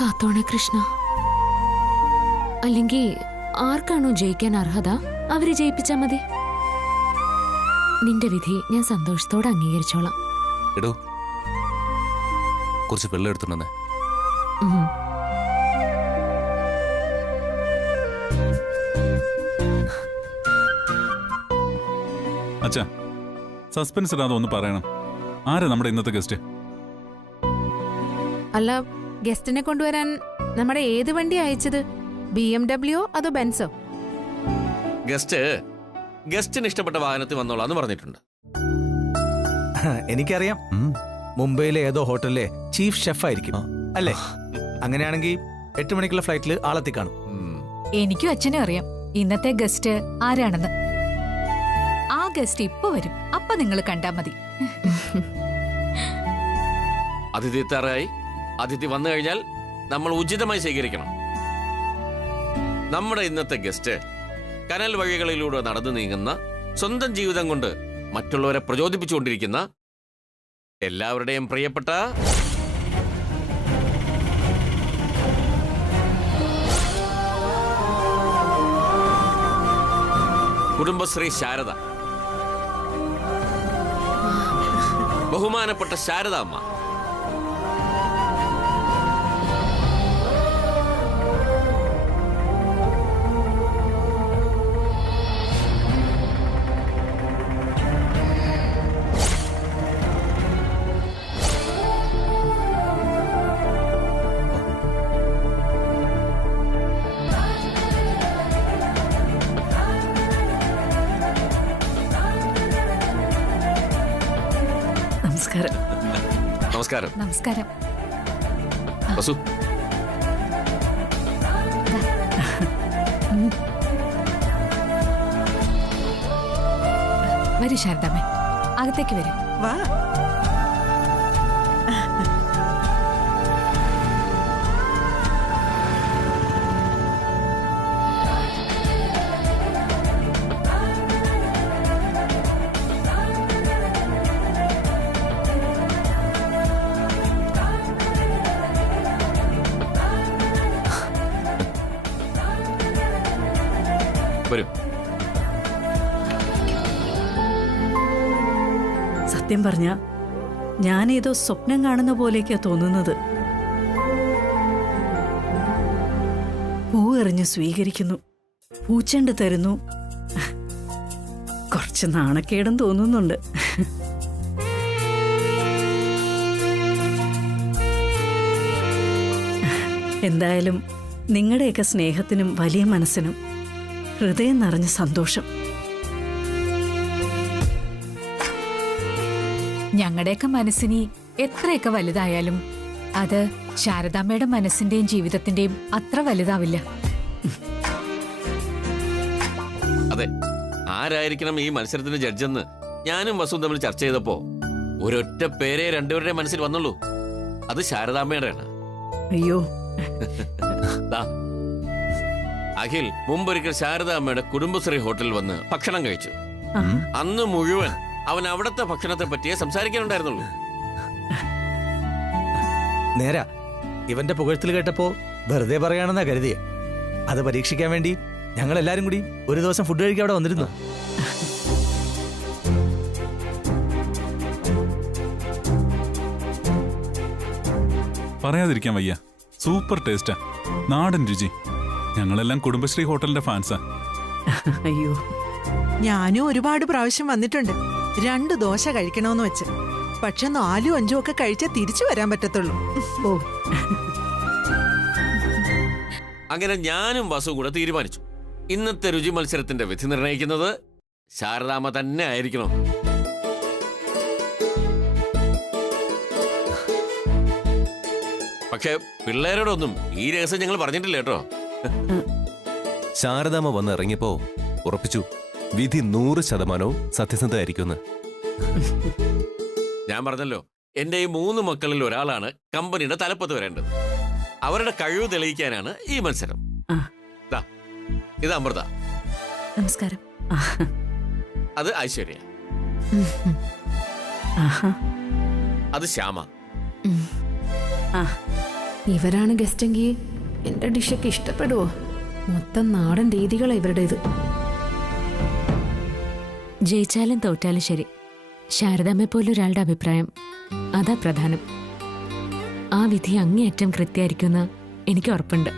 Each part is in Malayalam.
കാത്തോണേ കൃഷ്ണ. അല്ലെങ്കിൽ ആർക്കാണോ ജയിക്കാൻ അർഹത അവരെ ജയിപ്പിച്ചാ മതി. നിന്റെ വിധി ഞാൻ സന്തോഷത്തോടെ അംഗീകരിച്ചോളാം. എടോ, കുറച്ച് വെള്ളം എടുത്തുണ്ടെന്നേ. അച്ഛാ, സസ്പെൻസ് ഇടാതെ ഒന്ന് പറയണം. ആരാ നമ്മുടെ ഇന്നത്തെ ഗസ്റ്റ്? അല്ല, ഗസ്റ്റിനെ കൊണ്ടുവരാൻ നമ്മുടെ ഏത് വണ്ടി അയച്ചത്? BMW അതോ ബെൻസോ? ഗസ്റ്റിന് ഇഷ്ടപ്പെട്ട വാഹനത്തിൽ വന്നോളാന്ന് പറഞ്ഞിട്ടുണ്ട്. എനിക്കറിയാം, മുംബൈയിലെ ഏതോ ഹോട്ടലിലെ ചീഫ് ഷെഫ് ആയിരിക്കും അല്ലേ? അങ്ങനെയാണെങ്കിൽ 8 മണിക്കുള്ള ഫ്ലൈറ്റിൽ ആളെത്തി കാണും. എനിക്കും അച്ഛനും അറിയാം ഇന്നത്തെ ഗസ്റ്റ് ആരാണെന്ന്. ആ ഗസ്റ്റ് ഇപ്പൊ വരും, അപ്പൊ നിങ്ങൾ കണ്ടാ മതി. അതിഥി എത്താറായി. അതിഥി വന്നു കഴിഞ്ഞാൽ നമ്മൾ ഉചിതമായി സ്വീകരിക്കണം. നമ്മുടെ ഇന്നത്തെ ഗസ്റ്റ് കനൽ വഴികളിലൂടെ നടന്നു നീങ്ങുന്ന, സ്വന്തം ജീവിതം കൊണ്ട് മറ്റുള്ളവരെ പ്രചോദിപ്പിച്ചുകൊണ്ടിരിക്കുന്ന, എല്ലാവരുടെയും പ്രിയപ്പെട്ട കുടുംബശ്രീ ശാരദ, ബഹുമാനപ്പെട്ട ശാരദ അമ്മ. നമസ്കാരം. നമസ്കാരം. വസു, വരൂ ശാരദാമ്മേ, അകത്തേക്ക് വരൂ. വാ. വരൂ. സത്യം പറഞ്ഞ ഞാനേതോ സ്വപ്നം കാണുന്ന പോലെയൊക്കെയാ തോന്നുന്നത്. പൂവെറിഞ്ഞ് സ്വീകരിക്കുന്നു, പൂച്ചെണ്ട് തരുന്നു. കുറച്ച് നാണക്കേടും തോന്നുന്നുണ്ട്. എന്തായാലും നിങ്ങളുടെയൊക്കെ സ്നേഹത്തിനും വലിയ മനസ്സിനും ഹൃദയം നിറഞ്ഞ സന്തോഷം. ഞങ്ങളുടെയൊക്കെ മനസ്സിനി എത്രയൊക്കെ വലുതായാലും അത് ശാരദാമ്മയുടെ മനസ്സിന്റെയും ജീവിതത്തിന്റെയും അത്ര വലുതാവില്ല. അതെ, ആരായിരിക്കണം ഈ മത്സരത്തിന്റെ ജഡ്ജെന്ന് ഞാനും വസുവും തമ്മിൽ ചർച്ച ചെയ്തപ്പോ ഒരൊറ്റ പേരെ രണ്ടുപേരുടെ മനസ്സിൽ വന്നുള്ളൂ. അത് ശാരദാമ്മയുടെയാണ്. അയ്യോ, അഖിൽ മുമ്പൊരിക്കൽ ശാരദാമ്മയുടെ കുടുംബശ്രീ ഹോട്ടലിൽ വന്ന് ഭക്ഷണം കഴിച്ചു. അന്ന് മുഴുവൻ അവൻ അവിടത്തെ ഭക്ഷണത്തെ പറ്റിയേ സംസാരിക്കാനുണ്ടായിരുന്നുള്ളൂ. നേരാ, ഇവന്റെ പുകഴ്ത്തൽ കേട്ടപ്പോ വെറുതെ പറയാണെന്നാ കരുതിയെ. അത് പരീക്ഷിക്കാൻ വേണ്ടി ഞങ്ങൾ എല്ലാരും കൂടി ഒരു ദിവസം ഫുഡ് കഴിക്കാൻ അവിടെ വന്നിരുന്നു. പറയാതിരിക്കാൻ വയ്യ, സൂപ്പർ ടേസ്റ്റാ, നാടൻ രുചി. ഞങ്ങളെല്ലാം കുടുംബശ്രീ ഹോട്ടലിന്റെ ഫാൻസാ. അയ്യോ, ഞാനും ഒരുപാട് പ്രാവശ്യം വന്നിട്ടുണ്ട് 2 ദോശ കഴിക്കണമെന്ന് വെച്ച്. പക്ഷെ 4ഉം 5ഉം ഒക്കെ കഴിച്ചേ തിരിച്ചു വരാൻ പറ്റത്തുള്ളൂ. ഓ, അങ്ങനെ ഞാനും വസു കൂടെ തീരുമാനിച്ചു, ഇന്നത്തെ രുചി മത്സരത്തിന്റെ വിധി നിർണയിക്കുന്നത് ശാരദാമ്മ തന്നെ ആയിരിക്കണം. പക്ഷെ പിള്ളേരോടൊന്നും ഈ രഹസ്യം ഞങ്ങൾ പറഞ്ഞിട്ടില്ല കേട്ടോ. ശാരദാമ്മ വന്ന് ഇറങ്ങിയപ്പോ ഉറപ്പിച്ചു, വിധി 100% സത്യസന്ധമായിരിക്കുമെന്ന്. ഞാൻ പറഞ്ഞല്ലോ, എന്റെ ഈ 3 മക്കളിൽ ഒരാളാണ് കമ്പനിയുടെ തലപ്പത്ത് വരേണ്ടത്. അവരുടെ കഴിവ് തെളിയിക്കാനാണ് ഈ മത്സരം. ഇത് അമൃത. നമസ്കാരം. അത് ഐശ്വര്യ. അത് ശ്യാമ. ഇവരാണ് ഗസ്റ്റെങ്കിൽ എന്റെ ഡിഷൊക്കെ ഇഷ്ടപ്പെടുവോ? മൊത്തം നാടൻ രീതികളാണ് ഇവരുടേത്. ജയിച്ചാലും തോറ്റാലും ശരി, ശാരദാമ്മ പോലൊരാളുടെ അഭിപ്രായം അതാ പ്രധാനം. ആ വിധി അങ്ങേയറ്റം കൃത്യമായിരിക്കുമെന്ന് എനിക്ക് ഉറപ്പുണ്ട്.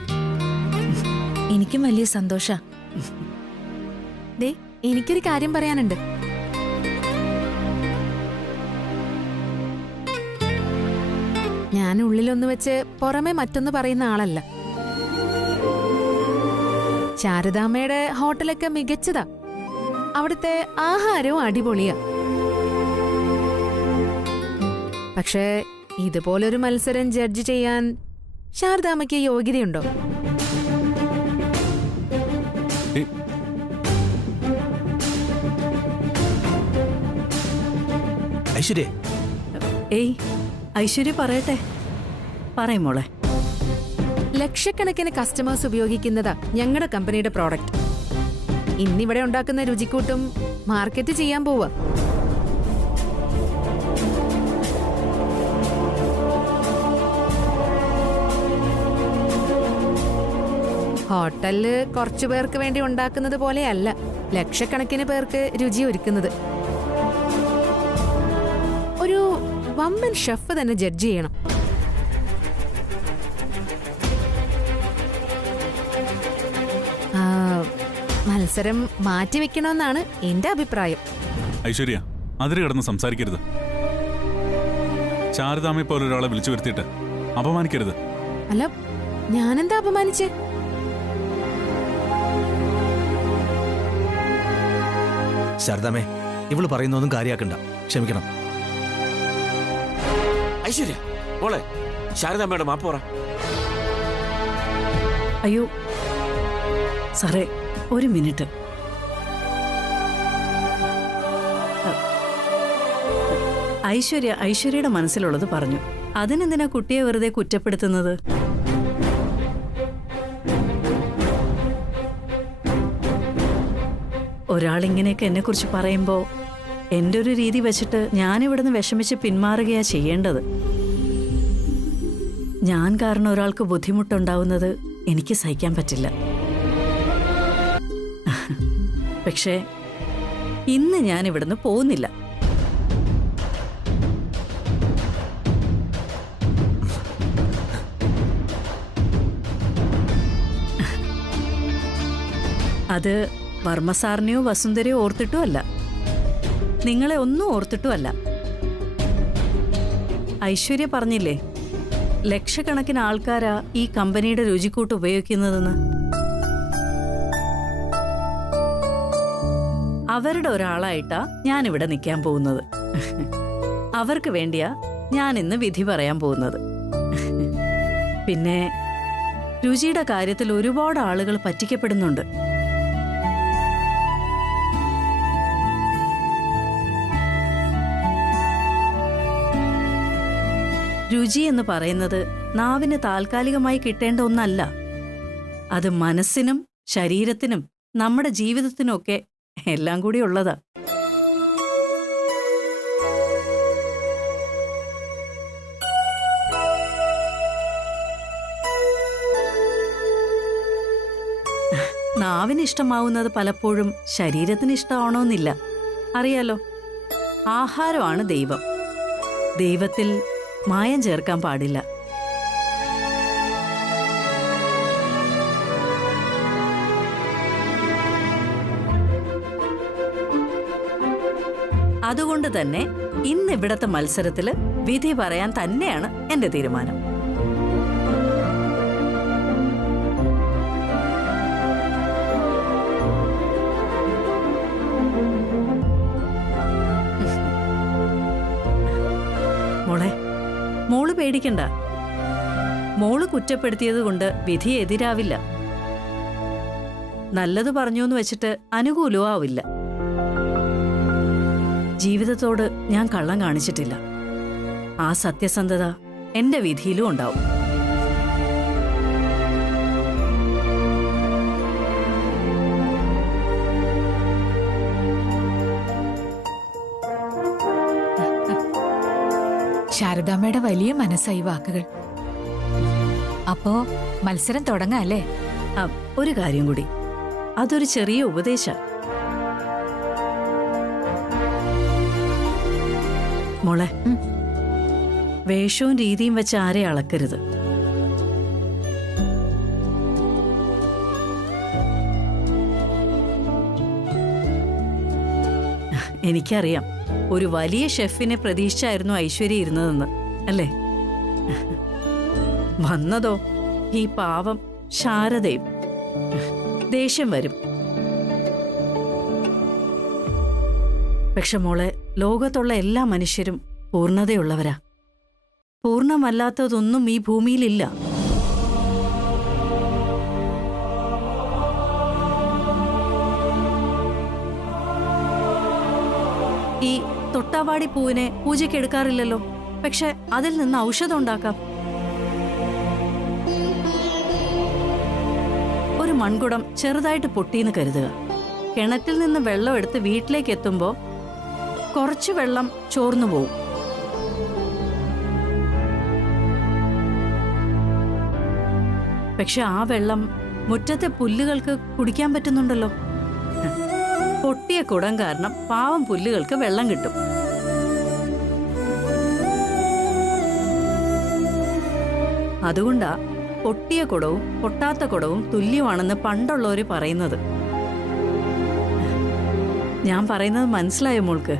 എനിക്കും വലിയ സന്തോഷ. ദേ, എനിക്കൊരു കാര്യം പറയാനുണ്ട്. ഞാൻ ഉള്ളിലൊന്ന് വെച്ച് പുറമെ മറ്റൊന്ന് പറയുന്ന ആളല്ല. ശാരദാമ്മയുടെ ഹോട്ടലൊക്കെ മികച്ചതാ, അവിടുത്തെ ആഹാരവും അടിപൊളിയാ. പക്ഷേ ഇതുപോലൊരു മത്സരം ജഡ്ജ് ചെയ്യാൻ ശാരദാമ്മയ്ക്ക് യോഗ്യതയുണ്ടോ? ഐശ്വര്യ, ഏയ് ഐശ്വര്യ പറയട്ടെ. പറയും മോളെ. ലക്ഷക്കണക്കിന് കസ്റ്റമേഴ്സ് ഉപയോഗിക്കുന്നതാ ഞങ്ങളുടെ കമ്പനിയുടെ പ്രോഡക്റ്റ്. ഇന്നിവിടെ ഉണ്ടാക്കുന്ന രുചിക്കൂട്ടും മാർക്കറ്റ് ചെയ്യാൻ പോവാ. ഹോട്ടലില് കുറച്ചു പേർക്ക് വേണ്ടി ഉണ്ടാക്കുന്നത് പോലെയല്ല ലക്ഷക്കണക്കിന് പേർക്ക് രുചി ഒരുക്കുന്നത്. ഒരു വമ്പൻ ഷെഫ് തന്നെ ജഡ്ജ് ചെയ്യണം. മത്സരം മാറ്റിവെക്കണമെന്നാണ് എന്റെ അഭിപ്രായം. ഐശ്വര്യ, അതിര് കിടന്ന് സംസാരിക്കരുത്. ശാരദാമ്മയെ പോലെ ഒരാളെ വിളിച്ചു വരുത്തിയിട്ട് അപമാനിക്കരുത്. അല്ല, ഞാനെന്താ അപമാനിച്ചേ? ശാരദാമ്മേ, ഇവള് പറയുന്നൊന്നും കാര്യാക്കണ്ട, ക്ഷമിക്കണം. ഐശ്വര്യ മോളെ, ശാരദാമ്മയുടെ മാപ്പ് പറ. അയ്യോ സാറേ, ഒരു മിനിറ്റ്. ഐശ്വര്യയുടെ മനസ്സിലുള്ളത് പറഞ്ഞു. അതിനെന്തിനാ കുട്ടിയെ വെറുതെ കുറ്റപ്പെടുത്തുന്നത്? ഒരാളിങ്ങനെയൊക്കെ എന്നെക്കുറിച്ച് പറയുമ്പോ എൻ്റെ ഒരു രീതി വെച്ചിട്ട് ഞാനിവിടുന്ന് വിഷമിച്ച് പിന്മാറുകയാ ചെയ്യേണ്ടത്. ഞാൻ കാരണം ഒരാൾക്ക് ബുദ്ധിമുട്ടുണ്ടാവുന്നത് എനിക്ക് സഹിക്കാൻ പറ്റില്ല. പക്ഷേ ഇന്ന് ഞാൻ ഇവിടുന്ന് പോകുന്നില്ല. അത് വർമ്മസാറിനെയോ വസുന്ധരയോ ഓർത്തിട്ടും അല്ല, നിങ്ങളെ ഒന്നും ഓർത്തിട്ടും അല്ല. ഐശ്വര്യ പറഞ്ഞില്ലേ, ലക്ഷക്കണക്കിന് ആൾക്കാരാ ഈ കമ്പനിയുടെ രുചിക്കൂട്ട് ഉപയോഗിക്കുന്നതെന്ന്. അവരുടെ ഒരാളായിട്ടാ ഞാനിവിടെ നിൽക്കാൻ പോകുന്നത്. അവർക്ക് വേണ്ടിയാ ഞാൻ ഇന്ന് വിധി പറയാൻ പോകുന്നത്. പിന്നെ രുചിയുടെ കാര്യത്തിൽ ഒരുപാട് ആളുകൾ പറ്റിക്കപ്പെടുന്നുണ്ട്. രുചി എന്ന് പറയുന്നത് നാവിന് താൽക്കാലികമായി കിട്ടേണ്ട ഒന്നല്ല. അത് മനസ്സിനും ശരീരത്തിനും നമ്മുടെ ജീവിതത്തിനൊക്കെ എല്ലാം കൂടി ഉള്ളതാ. നാവിന് ഇഷ്ടമാവുന്നത് പലപ്പോഴും ശരീരത്തിന് ഇഷ്ടമാവണമെന്നില്ല. അറിയാലോ, ആഹാരമാണ് ദൈവം. ദൈവത്തിൽ മായം ചേർക്കാൻ പാടില്ല. അതുകൊണ്ട് തന്നെ ഇന്ന് ഇവിടത്തെ മത്സരത്തില് വിധി പറയാൻ തന്നെയാണ് എന്റെ തീരുമാനം. മോള് പേടിക്കണ്ട. മോള് കുറ്റപ്പെടുത്തിയത് കൊണ്ട് വിധി എതിരാവില്ല. നല്ലത് പറഞ്ഞു എന്ന് വെച്ചിട്ട് അനുകൂലവും ആവില്ല. ജീവിതത്തോട് ഞാൻ കള്ളം കാണിച്ചിട്ടില്ല. ആ സത്യസന്ധത എന്റെ വിധിയിലും ഉണ്ടാവും. ശാരദാമ്മയുടെ വലിയ മനസ്സായി വാക്കുകൾ. അപ്പോ മത്സരം തുടങ്ങാം അല്ലേ? ഒരു കാര്യം കൂടി, അതൊരു ചെറിയ ഉപദേശ. മോളെ, വേഷവും രീതിയും വെച്ച് ആരെ അളക്കരുത്. എനിക്കറിയാം, ഒരു വലിയ ഷെഫിനെ പ്രതീക്ഷിച്ചായിരുന്നു ഐശ്വര്യ ഇരുന്നതെന്ന്, അല്ലേ? വന്നതോ ഈ പാവം ശാരദയും. ദേഷ്യം വരും. പക്ഷെ മോളെ, ലോകത്തുള്ള എല്ലാ മനുഷ്യരും പൂർണ്ണതയുള്ളവരാ. പൂർണ്ണമല്ലാത്തതൊന്നും ഈ ഭൂമിയിലില്ല. ഈ തൊട്ടാവാടി പൂവിനെ പൂജയ്ക്ക് എടുക്കാറില്ലല്ലോ, പക്ഷെ അതിൽ നിന്ന് ഔഷധം ഉണ്ടാക്കാം. ഒരു മൺകുടം ചെറുതായിട്ട് പൊട്ടിയെന്ന് കരുതുക. കിണറ്റിൽ നിന്ന് വെള്ളം എടുത്ത് വീട്ടിലേക്ക് എത്തുമ്പോ കുറച്ച് വെള്ളം ചോർന്നു പോവും. പക്ഷെ ആ വെള്ളം മുറ്റത്തെ പുല്ലുകൾക്ക് കുടിക്കാൻ പറ്റുന്നുണ്ടല്ലോ. പൊട്ടിയ കുടം കാരണം പാവം പുല്ലുകൾക്ക് വെള്ളം കിട്ടും. അതുകൊണ്ടാ പൊട്ടിയ കുടവും പൊട്ടാത്ത കുടവും തുല്യമാണെന്ന് പണ്ടുള്ളവര് പറയുന്നത്. ഞാൻ പറയുന്നത് മനസ്സിലായോ മോൾക്ക്?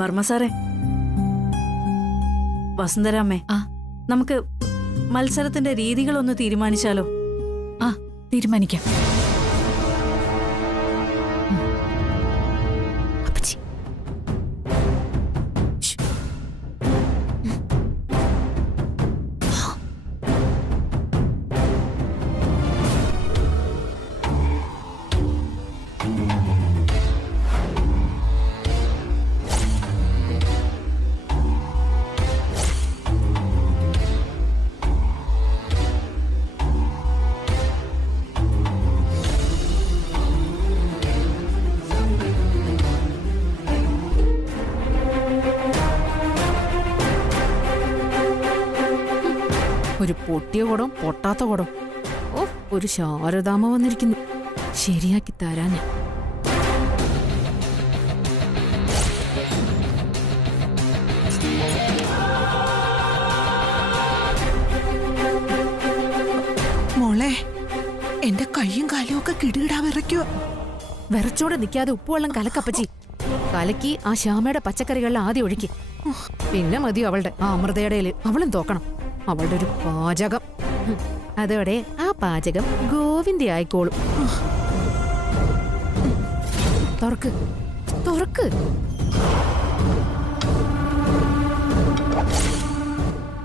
വർമ്മ സാറേ, വസുന്ധരാമ്മേ, നമുക്ക് മത്സരത്തിന്റെ രീതികളൊന്ന് തീരുമാനിച്ചാലോ? തീരുമാനിക്കാം. ഒരു പൊട്ടിയ കുടം പൊട്ടാത്ത കുടം. ഓ, ഒരു ശാരദാമ്മ വന്നിരിക്കുന്നു. ശരിയാക്കി തരാന്. മോളെ, എന്റെ കൈയും കാലും ഒക്കെ കിടുകിടാ വിറയ്ക്കോ. വിറച്ചോടെ നിൽക്കാതെ ഉപ്പുവെള്ളം കലക്കപ്പച്ചി. കലക്കി ആ ശ്യാമയുടെ പച്ചക്കറികളിൽ ആദ്യം ഒഴുക്കി. പിന്നെ മതിയോ അവളുടെ ആ അമൃതയുടെ അവളും തോക്കണം. അവളുടെ ഒരു പാചകം. അതോടെ ആ പാചകം ഗോവിന്ദ ആയിക്കോളും. തുറക്ക് തുറക്ക്.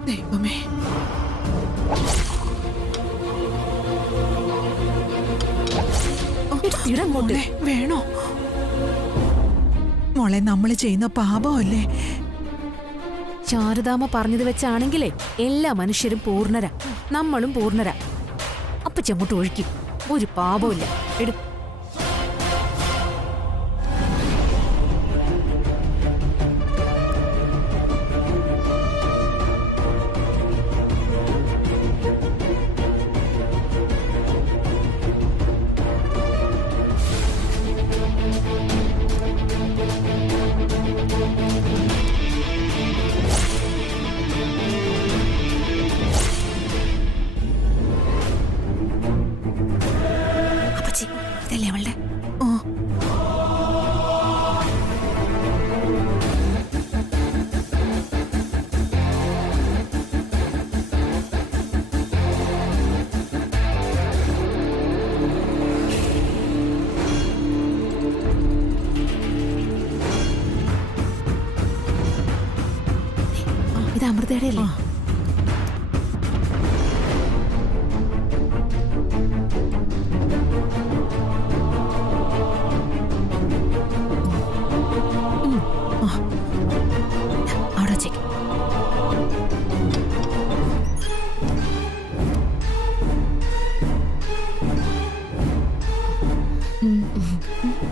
ദൈവമേ, മോളെ വേണോ? മോളെ, നമ്മള് ചെയ്യുന്ന പാപമല്ലേ? ശാരദാമ്മ പറഞ്ഞത് വെച്ചാണെങ്കിലേ എല്ലാ മനുഷ്യരും പൂർണ്ണരാ, നമ്മളും പൂർണ്ണരാ. അപ്പൊ ചെമ്മോട്ട് ഒഴുക്കി, ഒരു പാപമില്ല. എടു. ഇതല്ലേ അവളുടെ? ഇത് അമൃതയുടെ അല്ലേ? അവിടെ വെച്ചേക്ക്.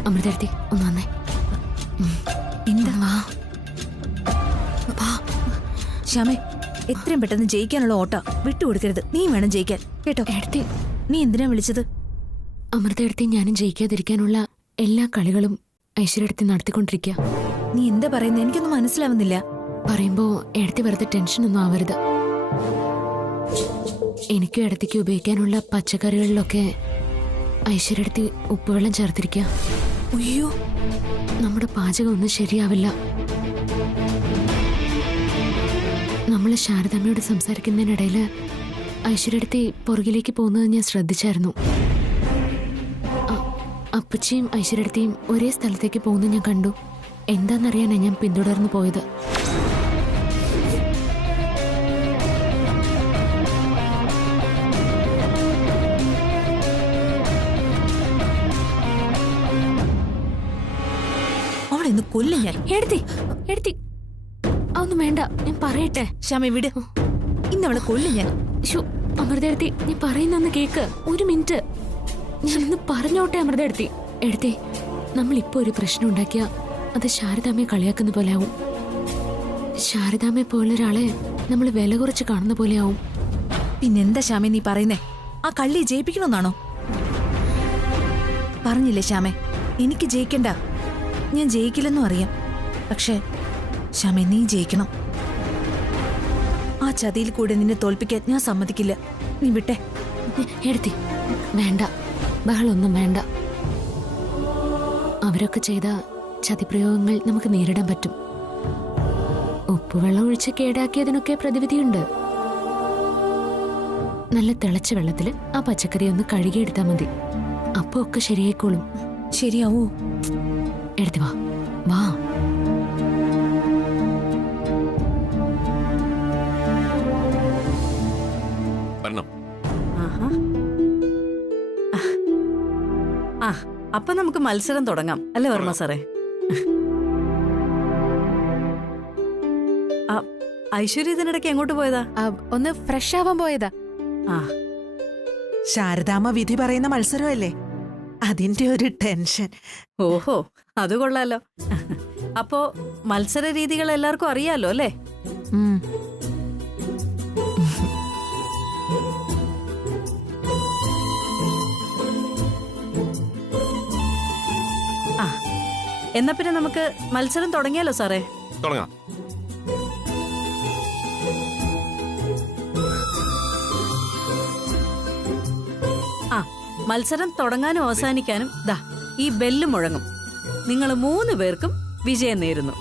അമൃതടുത്തി ഒന്ന് വന്നേ. എന്താ? ശ്യാമേ, എത്രയും പെട്ടെന്ന് ജയിക്കാനുള്ള ഓട്ട വിട്ടുകൊടുക്കരുത്. നീ വേണം ജയിക്കാൻ, കേട്ടോ? എടുത്തി നീ എന്തിനാ വിളിച്ചത്? അമൃത എടുത്തി ഞാനും ജയിക്കാതിരിക്കാനുള്ള എല്ലാ കളികളും ഐശ്വര്യടുത്തി നടത്തിക്കൊണ്ടിരിക്കുക. നീ എന്താ പറയുന്നത്? എനിക്കൊന്നും മനസ്സിലാവുന്നില്ല. പറയുമ്പോ എടുത്തി വെറുതെ ടെൻഷനൊന്നും ആവരുത്. എനിക്കും ഇടത്തേക്ക് ഉപയോഗിക്കാനുള്ള പച്ചക്കറികളിലൊക്കെ ഐശ്വര്യടുത്തി ഉപ്പുവെള്ളം ചേർത്തിരിക്കുക. അയ്യോ, നമ്മുടെ പാചകം ഒന്നും ശരിയാവില്ല. നമ്മൾ ശാരദമ്മയോട് സംസാരിക്കുന്നതിനിടയില് ഐശ്വര്യടുത്തി പുറകിലേക്ക് പോകുന്നത് ഞാൻ ശ്രദ്ധിച്ചായിരുന്നു. അപ്പച്ചിയും ഐശ്വര്യടുത്തിയും ഒരേ സ്ഥലത്തേക്ക് പോകുന്നത് ഞാൻ കണ്ടു. എന്താണെന്നറിയാനാ ഞാൻ പിന്തുടർന്നു പോയത്. അവളെ ഇന്ന് കൊല്ലും ഞാൻ. എടുത്തി അതൊന്നും വേണ്ട, ഞാൻ പറയട്ടെ. ശ്യാമേ, വിട്. ഇന്ന് അവളെ കൊല്ലും ഞാൻ. അമൃത എടുത്തി, നീ പറയുന്നൊന്ന് കേക്ക്. ഒരു മിനിറ്റ്, ഞാനൊന്ന് പറഞ്ഞോട്ടെ. അമൃത എടുത്തി, നമ്മളിപ്പോ ഒരു പ്രശ്നം ഉണ്ടാക്കിയ അത് ശാരദാമ്മയെ കളിയാക്കുന്ന പോലെ ആവും. ശാരദാമ്മയെ പോലൊരാളെ നമ്മൾ വില കുറച്ച് കാണുന്ന പോലെ ആവും. പിന്നെന്താ ശ്യാമേ നീ പറയുന്നേ? ആ കള്ളി ജയിപ്പിക്കണമെന്നാണോ? പറഞ്ഞില്ലേ ശ്യാമേ, എനിക്ക് ജയിക്കണ്ട. ഞാൻ ജയിക്കില്ലെന്നും അറിയാം. പക്ഷേ ശ്യാമേ, നീ ജയിക്കണം. ആ ചതിയിൽ കൂടെ നിന്നെ തോൽപ്പിക്കാൻ ഞാൻ സമ്മതിക്കില്ല. നീ വിട്ടെ. എടുത്തി, വേണ്ട, ബഹളൊന്നും വേണ്ട. അവരൊക്കെ ചെയ്ത ചതിപ്രയോഗങ്ങൾ നമുക്ക് നേരിടാൻ പറ്റും. ഉപ്പുവെള്ളം ഒഴിച്ച് കേടാക്കിയതിനൊക്കെ പ്രതിവിധിയുണ്ട്. നല്ല തിളച്ച വെള്ളത്തിൽ ആ പച്ചക്കറി ഒന്ന് കഴുകിയെടുത്താൽ മതി. അപ്പൊ ഒക്കെ ശരിയായിക്കോളും. ശരിയാവോ? എടുത്തി വാ വാ. അപ്പൊ നമുക്ക് മത്സരം തുടങ്ങാം അല്ലേ വർമ്മ സാറേ? ഐശ്വര്യ ഇതിനിടയ്ക്ക് എങ്ങോട്ട് പോയതാ? ഒന്ന് ഫ്രഷ് ആവാൻ പോയതാ. ശാരദാമ്മ വിധി പറയുന്ന മത്സരമല്ലേ, അതിന്റെ ഒരു ടെൻഷൻ. ഓഹോ, അത് കൊള്ളാലോ. അപ്പോ മത്സര രീതികൾ എല്ലാവർക്കും അറിയാലോ അല്ലേ? എന്നാ പിന്നെ നമുക്ക് മത്സരം തുടങ്ങിയാലോ സാറേ? തുടങ്ങാം. മത്സരം തുടങ്ങാനും അവസാനിക്കാനും ദാ ഈ ബെല്ല് മുഴങ്ങും. നിങ്ങൾ 3 പേർക്കും വിജയം നേരുന്നു.